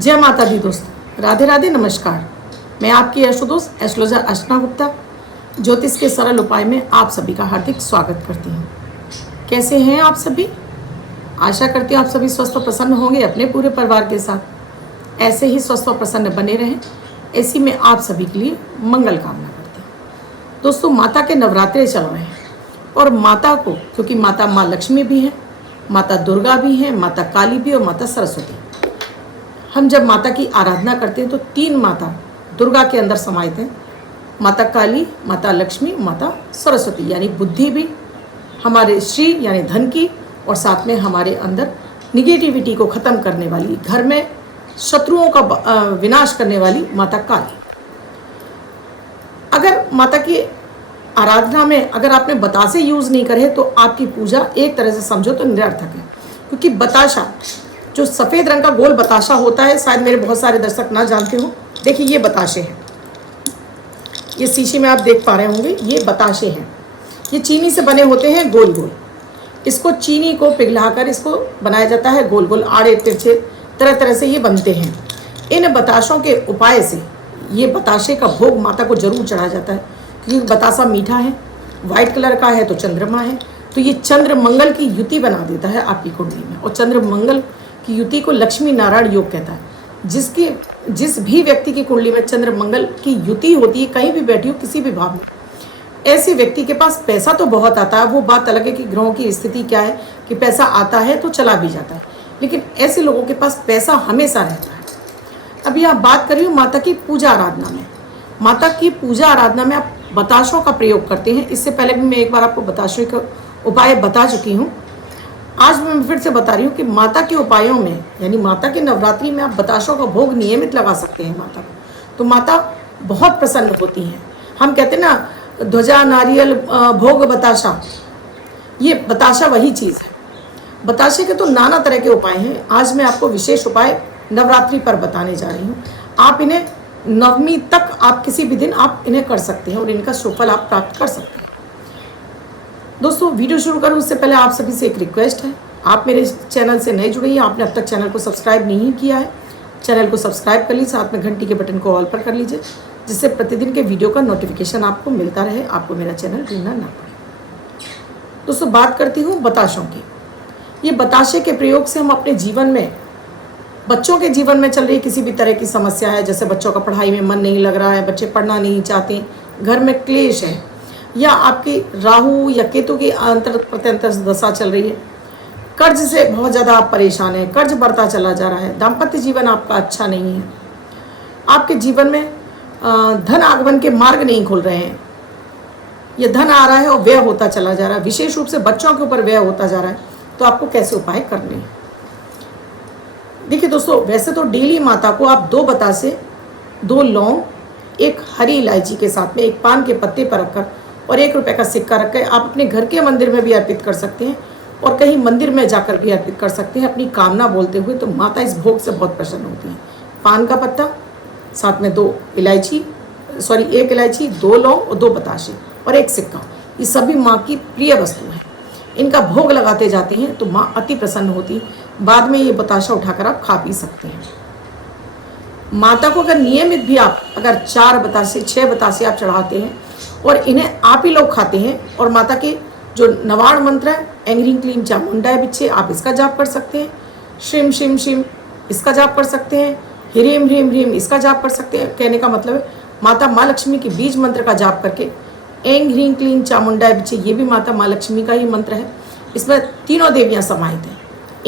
जय माता दी दोस्तों, राधे राधे, नमस्कार। मैं आपकी दोस्त एस्ट्रोलॉजर अर्चना गुप्ता ज्योतिष के सरल उपाय में आप सभी का हार्दिक स्वागत करती हूँ। कैसे हैं आप सभी? आशा करती हूँ आप सभी स्वस्थ और प्रसन्न होंगे अपने पूरे परिवार के साथ। ऐसे ही स्वस्थ और प्रसन्न बने रहें, ऐसी में आप सभी के लिए मंगल कामना करती हूँ। दोस्तों, माता के नवरात्रे चल रहे हैं और माता को, क्योंकि माता माँ लक्ष्मी भी है, माता दुर्गा भी है, माता काली भी और माता सरस्वती। हम जब माता की आराधना करते हैं तो तीन माता दुर्गा के अंदर समाहित हैं, माता काली, माता लक्ष्मी, माता सरस्वती, यानी बुद्धि भी, हमारे श्री यानी धन की, और साथ में हमारे अंदर निगेटिविटी को ख़त्म करने वाली, घर में शत्रुओं का विनाश करने वाली माता काली। अगर माता की आराधना में अगर आपने बतासे यूज़ नहीं करे तो आपकी पूजा एक तरह से समझो तो निरर्थक है, क्योंकि बताशा जो सफ़ेद रंग का गोल बताशा होता है, शायद मेरे बहुत सारे दर्शक ना जानते हो। देखिए, ये बताशे हैं, ये शीशे में आप देख पा रहे होंगे, ये बताशे हैं। ये चीनी से बने होते हैं, गोल गोल। इसको चीनी को पिघलाकर इसको बनाया जाता है गोल गोल, आड़े तिरछे तरह तरह से ये बनते हैं। इन बताशों के उपाय से ये बताशे का भोग माता को जरूर चढ़ाया जाता है, क्योंकि बतासा मीठा है, वाइट कलर का है, तो चंद्रमा है, तो ये चंद्र मंगल की युति बना देता है आपकी कुंडली में। और चंद्र मंगल की युति को लक्ष्मी नारायण योग कहता है। जिस भी व्यक्ति की कुंडली में चंद्र मंगल की युति होती है, कहीं भी बैठी हो, किसी भी भाव में, ऐसे व्यक्ति के पास पैसा तो बहुत आता है। वो बात अलग है कि ग्रहों की स्थिति क्या है कि पैसा आता है तो चला भी जाता है, लेकिन ऐसे लोगों के पास पैसा हमेशा रहता है। अभी आप बात करिए माता की पूजा आराधना में। माता की पूजा आराधना में आप बताशों का प्रयोग करते हैं। इससे पहले भी मैं एक बार आपको बताशों का उपाय बता चुकी हूँ। आज मैं फिर से बता रही हूँ कि माता के उपायों में, यानी माता के नवरात्रि में आप बताशों का भोग नियमित लगा सकते हैं माता को, तो माता बहुत प्रसन्न होती हैं। हम कहते हैं ना, ध्वजा नारियल भोग बताशा, ये बताशा वही चीज़ है। बताशे के तो नाना तरह के उपाय हैं। आज मैं आपको विशेष उपाय नवरात्रि पर बताने जा रही हूँ। आप इन्हें नवमी तक, आप किसी भी दिन आप इन्हें कर सकते हैं और इनका सुफल आप प्राप्त कर सकते हैं। दोस्तों, वीडियो शुरू करूँ उससे पहले आप सभी से एक रिक्वेस्ट है। आप मेरे चैनल से नए जुड़े हैं, आपने अब तक चैनल को सब्सक्राइब नहीं किया है, चैनल को सब्सक्राइब कर लीजिए, साथ में घंटी के बटन को ऑल पर कर लीजिए, जिससे प्रतिदिन के वीडियो का नोटिफिकेशन आपको मिलता रहे, आपको मेरा चैनल ढूंढना ना पड़े। दोस्तों, बात करती हूँ बताशों की। ये बताशे के प्रयोग से हम अपने जीवन में, बच्चों के जीवन में चल रही किसी भी तरह की समस्या है, जैसे बच्चों का पढ़ाई में मन नहीं लग रहा है, बच्चे पढ़ना नहीं चाहते, घर में क्लेश है, या आपकी राहु या केतु की अंतर प्रत्यंतर दशा चल रही है, कर्ज से बहुत ज़्यादा आप परेशान हैं, कर्ज बढ़ता चला जा रहा है, दाम्पत्य जीवन आपका अच्छा नहीं है, आपके जीवन में धन आगमन के मार्ग नहीं खुल रहे हैं, ये धन आ रहा है और व्यय होता चला जा रहा है, विशेष रूप से बच्चों के ऊपर व्यय होता जा रहा है, तो आपको कैसे उपाय करने हैं? देखिए दोस्तों, वैसे तो डेली माता को आप 2 बतासे, 2 लौंग, 1 हरी इलायची के साथ में 1 पान के पत्ते पर रखकर और 1 रुपये का सिक्का रखकर आप अपने घर के मंदिर में भी अर्पित कर सकते हैं और कहीं मंदिर में जाकर भी अर्पित कर सकते हैं अपनी कामना बोलते हुए। तो माता इस भोग से बहुत प्रसन्न होती हैं। पान का पत्ता, साथ में 1 इलायची, 2 लौंग और 2 बताशे और 1 सिक्का, ये सभी माँ की प्रिय वस्तु है। इनका भोग लगाते जाते हैं तो माँ अति प्रसन्न होती है। बाद में ये बताशा उठाकर आप खा पी सकते हैं। माता को अगर नियमित भी आप अगर 4 बतासे, 6 बतासे आप चढ़ाते हैं और इन्हें आप ही लोग खाते हैं, और माता के जो नवाण मंत्र है, ऐं ह्रीं क्लीं चामुंडाय बिच्छे, आप इसका जाप कर सकते हैं। श्रीम शिम शिम इसका जाप कर सकते हैं। ह्रीम ह्रीम ह्रीम इसका जाप कर सकते हैं। कहने का मतलब है माता माँ लक्ष्मी के बीज मंत्र का जाप करके, ऐं ह्रीं क्लीं चामुंडाय बिच्छे, ये भी माता माँ लक्ष्मी का ही मंत्र है। इसमें तीनों देवियाँ समाहित हैं।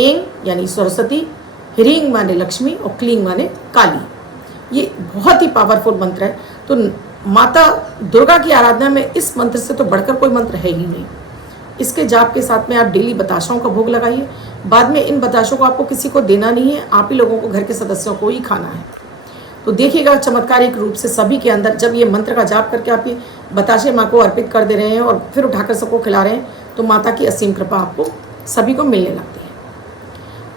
ऐं यानी सरस्वती, ह्रीं माने लक्ष्मी और क्लीं माने काली। ये बहुत ही पावरफुल मंत्र है। तो माता दुर्गा की आराधना में इस मंत्र से तो बढ़कर कोई मंत्र है ही नहीं। इसके जाप के साथ में आप डेली बताशों का भोग लगाइए। बाद में इन बताशों को आपको किसी को देना नहीं है, आप ही लोगों को, घर के सदस्यों को ही खाना है। तो देखिएगा चमत्कारिक रूप से सभी के अंदर, जब ये मंत्र का जाप करके आप ये बताशे माँ को अर्पित कर दे रहे हैं और फिर उठाकर सबको खिला रहे हैं, तो माता की असीम कृपा आपको सभी को मिलने लगती है।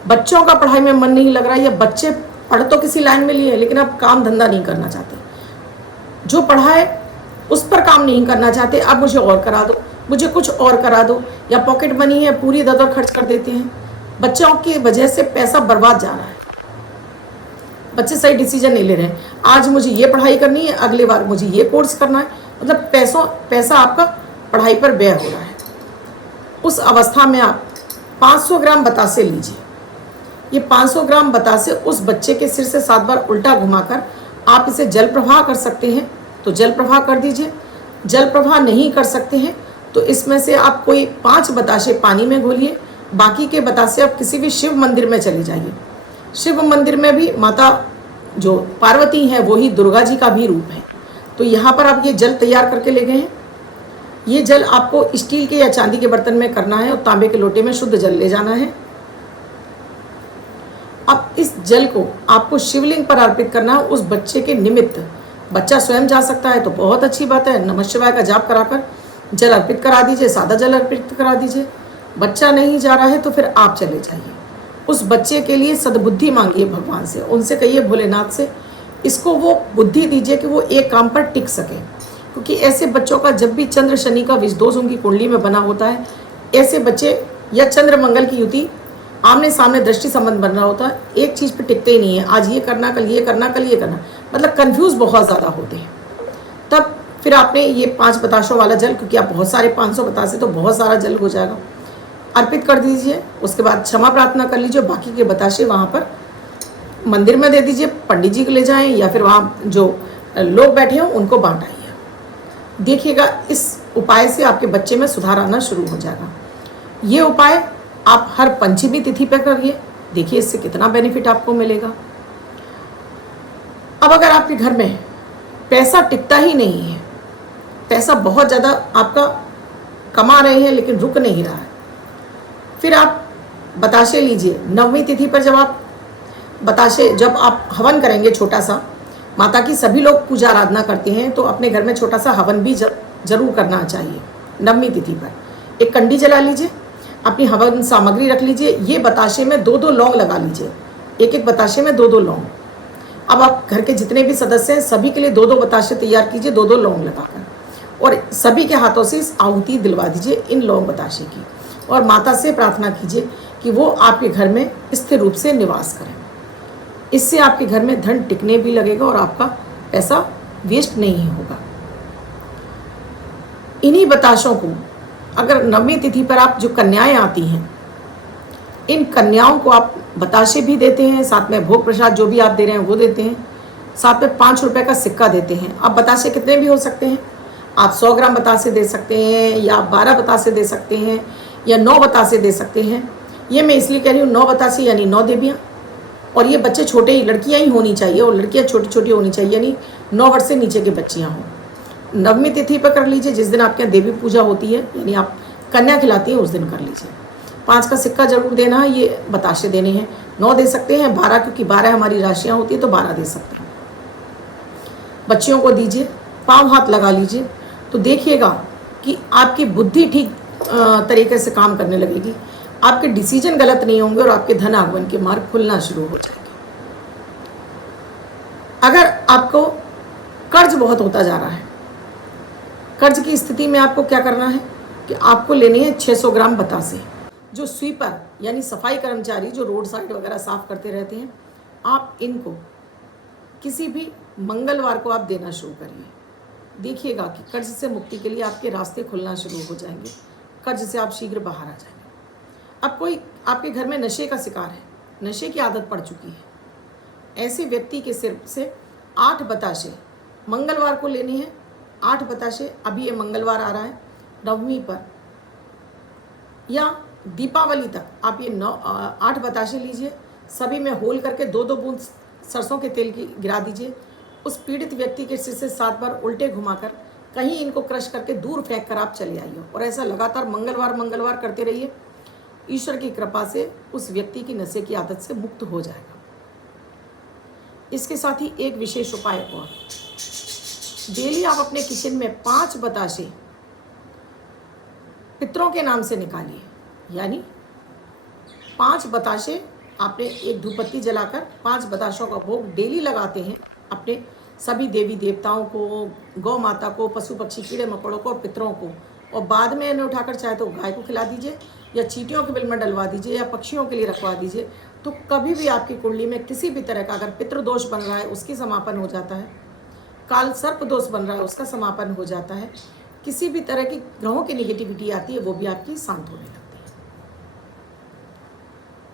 बच्चों का पढ़ाई में मन नहीं लग रहा है, या बच्चे पढ़ तो किसी लाइन में लिए लेकिन आप काम धंधा नहीं करना चाहते, जो पढ़ा है उस पर काम नहीं करना चाहते, अब मुझे और करा दो, मुझे कुछ और करा दो, या पॉकेट मनी है पूरी दर खर्च कर देते हैं, बच्चों की वजह से पैसा बर्बाद जा रहा है। बच्चे सही डिसीजन नहीं ले रहे हैं, आज मुझे ये पढ़ाई करनी है, अगली बार मुझे ये कोर्स करना है, मतलब पैसा आपका पढ़ाई पर व्यय हो रहा है। उस अवस्था में आप 500 ग्राम बतासे लीजिए। ये 500 ग्राम बतासे उस बच्चे के सिर से 7 बार उल्टा घुमाकर आप इसे जल प्रवाह कर सकते हैं तो जल प्रवाह कर दीजिए। जल प्रवाह नहीं कर सकते हैं तो इसमें से आप कोई 5 बतासे पानी में घोलिए, बाकी के बतासे आप किसी भी शिव मंदिर में चले जाइए। शिव मंदिर में भी माता जो पार्वती हैं वो ही दुर्गा जी का भी रूप है। तो यहाँ पर आप ये जल तैयार करके ले गए हैं। ये जल आपको स्टील के या चांदी के बर्तन में करना है और तांबे के लोटे में शुद्ध जल ले जाना है। अब इस जल को आपको शिवलिंग पर अर्पित करना है उस बच्चे के निमित्त। बच्चा स्वयं जा सकता है तो बहुत अच्छी बात है, नमः शिवाय का जाप कराकर जल अर्पित करा दीजिए, सादा जल अर्पित करा दीजिए। बच्चा नहीं जा रहा है तो फिर आप चले जाइए, उस बच्चे के लिए सद्बुद्धि मांगिए भगवान से, उनसे कहिए भोलेनाथ से इसको वो बुद्धि दीजिए कि वो एक काम पर टिक सके। क्योंकि ऐसे बच्चों का जब भी चंद्र शनि का विषदोष उनकी कुंडली में बना होता है, ऐसे बच्चे या चंद्र मंगल की युति आमने सामने दृष्टि संबंध बन रहा होता है, एक चीज़ पे टिकते ही नहीं है, आज ये करना, कल ये करना, कल ये करना, मतलब कंफ्यूज बहुत ज़्यादा होते हैं। तब फिर आपने ये 5 बताशों वाला जल, क्योंकि आप बहुत सारे 500 बतासे तो बहुत सारा जल हो जाएगा, अर्पित कर दीजिए। उसके बाद क्षमा प्रार्थना कर लीजिए, बाकी के बताशे वहाँ पर मंदिर में दे दीजिए, पंडित जी को ले जाएं या फिर वहाँ जो लोग बैठे हों उनको बांट आइए। देखिएगा इस उपाय से आपके बच्चे में सुधार आना शुरू हो जाएगा। ये उपाय आप हर पंचमी तिथि पर करिए, देखिए इससे कितना बेनिफिट आपको मिलेगा। अब अगर आपके घर में पैसा टिकता ही नहीं है, पैसा बहुत ज़्यादा आपका कमा रहे हैं लेकिन रुक नहीं रहा है, फिर आप बताशे लीजिए। नवमी तिथि पर जब आप हवन करेंगे छोटा सा, माता की सभी लोग पूजा आराधना करते हैं तो अपने घर में छोटा सा हवन भी जरूर करना चाहिए। नवमी तिथि पर एक कंडी जला लीजिए, अपनी हवन सामग्री रख लीजिए, ये बताशे में 2-2 लौंग लगा लीजिए, एक बताशे में 2-2 लौंग। अब आप घर के जितने भी सदस्य हैं सभी के लिए 2-2 बताशे तैयार कीजिए, 2-2 लौंग लगाकर, और सभी के हाथों से इस आहुति दिलवा दीजिए इन लौंग बताशे की, और माता से प्रार्थना कीजिए कि वो आपके घर में स्थिर रूप से निवास करें। इससे आपके घर में धन टिकने भी लगेगा और आपका पैसा वेस्ट नहीं होगा। इन्हीं बताशों को अगर नवमी तिथि पर आप जो कन्याएं आती हैं, इन कन्याओं को आप बताशे भी देते हैं, साथ में भोग प्रसाद जो भी आप दे रहे हैं वो देते हैं, साथ में 5 रुपए का सिक्का देते हैं। अब बताशे कितने भी हो सकते हैं, आप 100 ग्राम बतासे दे सकते हैं, या 12 बतासे दे सकते हैं, या 9 बतासे दे सकते हैं। ये मैं इसलिए कह रही हूँ 9 बतासे यानी 9 देवियाँ, और ये बच्चे छोटे ही, लड़कियाँ ही होनी चाहिए, और लड़कियाँ छोटी छोटी होनी चाहिए, यानी 9 वर्ष से नीचे की बच्चियाँ हों। नवमी तिथि पर कर लीजिए, जिस दिन आपके यहाँ देवी पूजा होती है, यानी आप कन्या खिलाती हैं उस दिन कर लीजिए। 5 का सिक्का जरूर देना है, ये बताशे देने हैं। 9 दे सकते हैं, 12, क्योंकि 12 हमारी राशियाँ होती है तो 12 दे सकते हैं। बच्चियों को दीजिए, पाँव हाथ लगा लीजिए, तो देखिएगा कि आपकी बुद्धि ठीक तरीके से काम करने लगेगी, आपके डिसीजन गलत नहीं होंगे और आपके धन आगमन के मार्ग खुलना शुरू हो जाएंगे। अगर आपको कर्ज बहुत होता जा रहा है, कर्ज की स्थिति में आपको क्या करना है कि आपको लेने हैं 600 ग्राम बतासे। जो स्वीपर यानी सफाई कर्मचारी जो रोड साइड वगैरह साफ करते रहते हैं, आप इनको किसी भी मंगलवार को आप देना शुरू करिए। देखिएगा कि कर्ज से मुक्ति के लिए आपके रास्ते खुलना शुरू हो जाएंगे, कर्ज से आप शीघ्र बाहर आ जाएंगे। अब कोई आपके घर में नशे का शिकार है, नशे की आदत पड़ चुकी है, ऐसे व्यक्ति के सिर से 8 बताशे मंगलवार को लेने हैं। 8 बताशे, अभी ये मंगलवार आ रहा है, नवमी पर या दीपावली तक आप ये 8 बताशे लीजिए, सभी में होल करके 2-2 बूंद सरसों के तेल की गिरा दीजिए। उस पीड़ित व्यक्ति के सिर से 7 बार उल्टे घुमाकर कहीं इनको क्रश करके दूर फेंक कर आप चले आइए, और ऐसा लगातार मंगलवार करते रहिए। ईश्वर की कृपा से उस व्यक्ति की नशे की आदत से मुक्त हो जाएगा। इसके साथ ही एक विशेष उपाय और, डेली आप अपने किचन में 5 बताशे पितरों के नाम से निकालिए, यानी 5 बताशे आपने एक धूपबत्ती जलाकर 5 बताशों का भोग डेली लगाते हैं अपने सभी देवी देवताओं को, गौ माता को, पशु पक्षी कीड़े मकोड़ों को और पितरों को, और बाद में इन्हें उठाकर चाहे तो गाय को खिला दीजिए या चींटियों के बिल में डलवा दीजिए या पक्षियों के लिए रखवा दीजिए। तो कभी भी आपकी कुंडली में किसी भी तरह का अगर पितृदोष बन रहा है उसकी समापन हो जाता है, काल सर्प दोष बन रहा है उसका समापन हो जाता है, किसी भी तरह की ग्रहों की निगेटिविटी आती है वो भी आपकी शांत होने लगती है।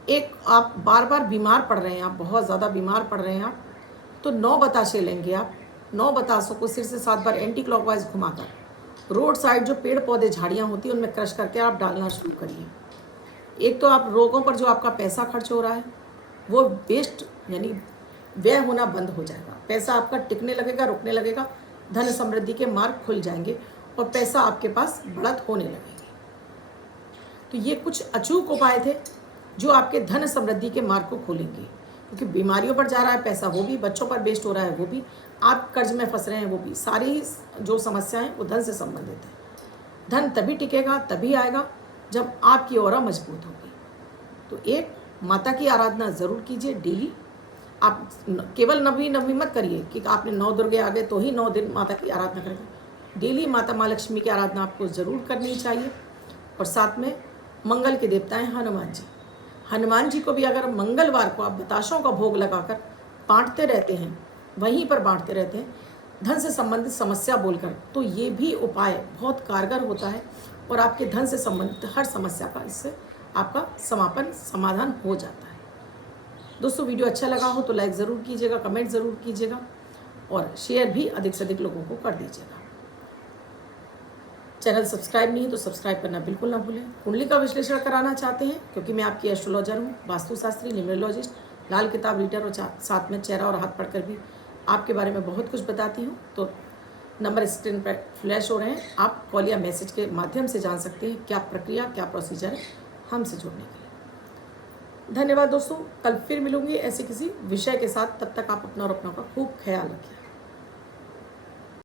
एक आप बार बार बीमार पड़ रहे हैं, आप बहुत ज़्यादा बीमार पड़ रहे हैं आप, तो 9 बताशे लेंगे आप। 9 बतासों को सिर से 7 बार एंटी क्लॉकवाइज घुमाकर रोड साइड जो पेड़ पौधे झाड़ियाँ होती हैं उनमें क्रश करके आप डालना शुरू करिए। एक तो आप रोगों पर जो आपका पैसा खर्च हो रहा है वो वेस्ट यानी व्यय होना बंद हो जाएगा, पैसा आपका टिकने लगेगा, रुकने लगेगा, धन समृद्धि के मार्ग खुल जाएंगे और पैसा आपके पास बढ़त होने लगेगी। तो ये कुछ अचूक उपाय थे जो आपके धन समृद्धि के मार्ग को खोलेंगे, क्योंकि बीमारियों पर जा रहा है पैसा वो भी, बच्चों पर वेस्ट हो रहा है वो भी, आप कर्ज में फंस रहे हैं वो भी, सारी जो समस्याएं वो धन से संबंधित है। धन तभी टिकेगा, तभी आएगा जब आपकी ऑरा मजबूत होगी। तो एक माता की आराधना ज़रूर कीजिए डेली। आप केवल नवमी मत करिए कि आपने 9 दुर्गे आ गए तो ही 9 दिन माता की आराधना करेंगे। डेली माता माँ लक्ष्मी की आराधना आपको ज़रूर करनी चाहिए। और साथ में मंगल के देवता हैं हनुमान जी। हनुमान जी को भी अगर मंगलवार को आप बताशों का भोग लगाकर बांटते रहते हैं, वहीं पर बांटते रहते हैं धन से संबंधित समस्या बोलकर, तो ये भी उपाय बहुत कारगर होता है और आपके धन से संबंधित हर समस्या का इससे आपका समाधान हो जाता है। दोस्तों वीडियो अच्छा लगा हो तो लाइक ज़रूर कीजिएगा, कमेंट ज़रूर कीजिएगा और शेयर भी अधिक से अधिक लोगों को कर दीजिएगा। चैनल सब्सक्राइब नहीं है तो सब्सक्राइब करना बिल्कुल ना भूलें। कुंडली का विश्लेषण कराना चाहते हैं, क्योंकि मैं आपकी एस्ट्रोलॉजर हूँ, वास्तुशास्त्री, न्यूमरोलॉजिस्ट, लाल किताब रीडर और साथ में चेहरा और हाथ पढ़कर भी आपके बारे में बहुत कुछ बताती हूँ, तो नंबर स्क्रीन पर फ्लैश हो रहे हैं, आप कॉल या मैसेज के माध्यम से जान सकते हैं क्या प्रक्रिया, क्या प्रोसीजर है हमसे जुड़ने के लिए। धन्यवाद दोस्तों, कल फिर मिलूंगी ऐसे किसी विषय के साथ। तब तक आप अपना और अपनों का खूब ख्याल रखिए।